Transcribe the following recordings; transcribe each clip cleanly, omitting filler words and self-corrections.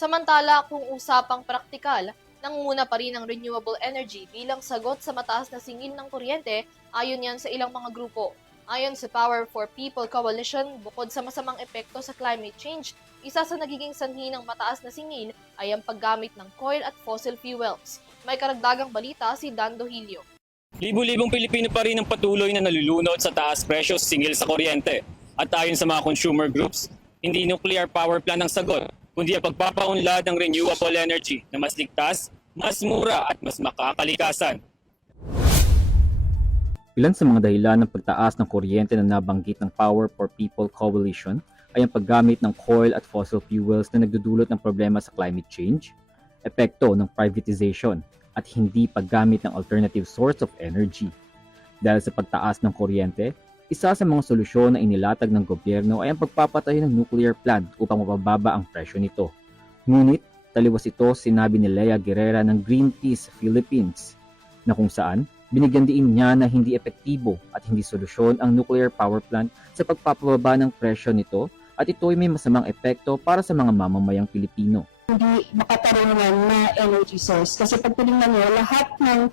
Samantala, kung usapang praktikal, nangunguna pa rin ang renewable energy bilang sagot sa mataas na singil ng kuryente ayon yan sa ilang mga grupo. Ayon sa Power for People Coalition, bukod sa masamang epekto sa climate change, isa sa nagiging sanhi ng mataas na singil ay ang paggamit ng coal at fossil fuels. May karagdagang balita si Dan Dohilio. Libu-libong Pilipino pa rin ang patuloy na nalulunod sa taas presyo singil sa kuryente. At ayon sa mga consumer groups, hindi nuclear power plant ang sagot, kundi ang pagpapaunlad ng renewable energy na mas ligtas, mas mura at mas makakalikasan. Ilan sa mga dahilan ng pagtaas ng kuryente na nabanggit ng Power for People Coalition ay ang paggamit ng coal at fossil fuels na nagdudulot ng problema sa climate change, epekto ng privatization, at hindi paggamit ng alternative source of energy. Dahil sa pagtaas ng kuryente, isa sa mga solusyon na inilatag ng gobyerno ay ang pagpapatayo ng nuclear plant upang mapababa ang presyo nito. Ngunit, taliwas ito sinabi ni Lea Guerrera ng Greenpeace Philippines, na kung saan binigyan diin niya na hindi epektibo at hindi solusyon ang nuclear power plant sa pagpapababa ng presyo nito at ito ay may masamang epekto para sa mga mamamayang Pilipino. Hindi makatarungan na energy source. Kasi pag tinignan nyo, lahat ng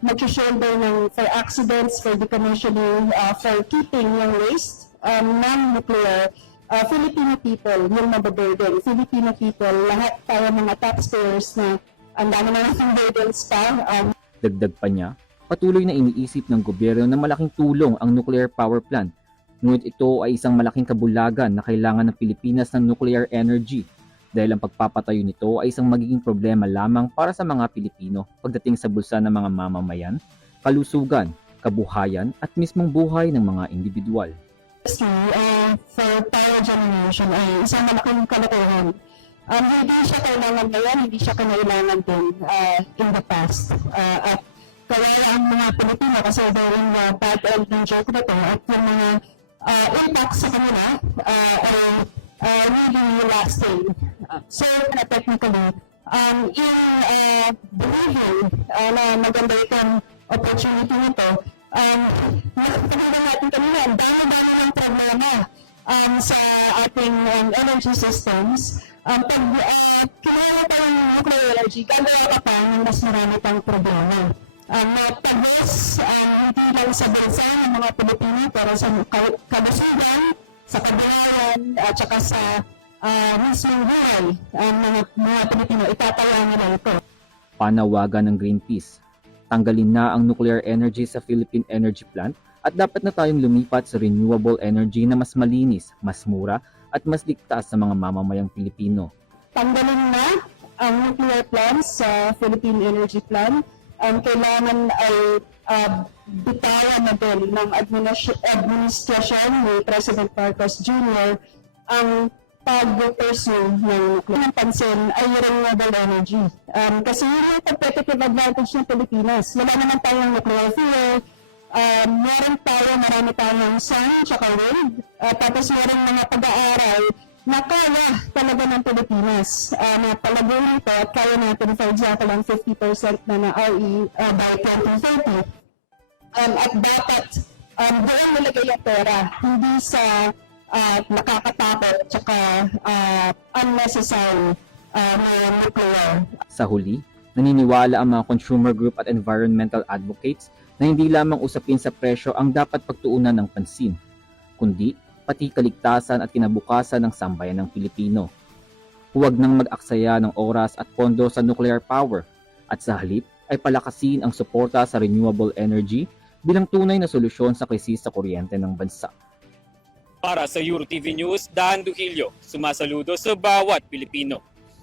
mag-shoulder ng for accidents, for decommissioning, for keeping yung waste, non-nuclear, Filipino people yung mababurden. Filipino people, lahat tayo mga taxpayers na ang dami na natin burdens pa. Dagdag pa niya, patuloy na iniisip ng gobyerno na malaking tulong ang nuclear power plant. Ngunit ito ay isang malaking kabulagan na kailangan ng Pilipinas ng nuclear energy dahil ang pagpapatayo nito ay isang magiging problema lamang para sa mga Pilipino pagdating sa bulsa ng mga mamamayan, kalusugan, kabuhayan at mismong buhay ng mga individual. For power generation ay isang malaking kalokohan. Hindi siya kailangan ngayon, hindi siya kailangan din in the past. At kaya ang mga Pilipino kasi during the bad end ng joke na ito at yung mga impact sa kanila ay really lasting. So, technically, in believing na maganda itong opportunity nito, nakikita natin kanina, dami-dami ng problema sa ating energy systems. Pag kinala pa ng nuclear energy, gagawa ka pa ng mas marami pang problema. Pagwas, hindi lang sa bansa ng mga Pilipino, pero sa kalusugan, sa kabuhayan, at saka sa mismong buhay ng mga Pilipino, itatawa nila ito. Panawagan ng Greenpeace, tanggalin na ang nuclear energy sa Philippine Energy Plant at dapat na tayong lumipat sa renewable energy na mas malinis, mas mura at mas ligtas sa mga mamamayang Pilipino. Tanggalin na ang nuclear plants sa Philippine Energy Plan. Kailangan ay bitawan na din ng administrasyon ni President Marcos Jr. ang pag-pursue ng nuclear. Ang pansin ay renewable energy. Kasi yung competitive advantage ng Pilipinas. Wala naman tayong nuclear fuel, marami tayong sun, tsaka wind, tapos meron mga pag-aaral na kaya talaga ng Pilipinas na palagunin ito at kaya natin, for example, ang 50% na RE by 2030. At dapat doon nilagay yung pera, hindi sa nakakatakot tsaka unnecessary na nuclear. Sa huli, naniniwala ang mga consumer group at environmental advocates na hindi lamang usapin sa presyo ang dapat pagtuunan ng pansin, kundi pati kaligtasan at kinabukasan ng sambayan ng Pilipino. Huwag nang mag-aksaya ng oras at pondo sa nuclear power at sa halip ay palakasin ang suporta sa renewable energy bilang tunay na solusyon sa krisis sa kuryente ng bansa. Para sa EuroTV News, Dan Duhilio, sumasaludo sa bawat Pilipino.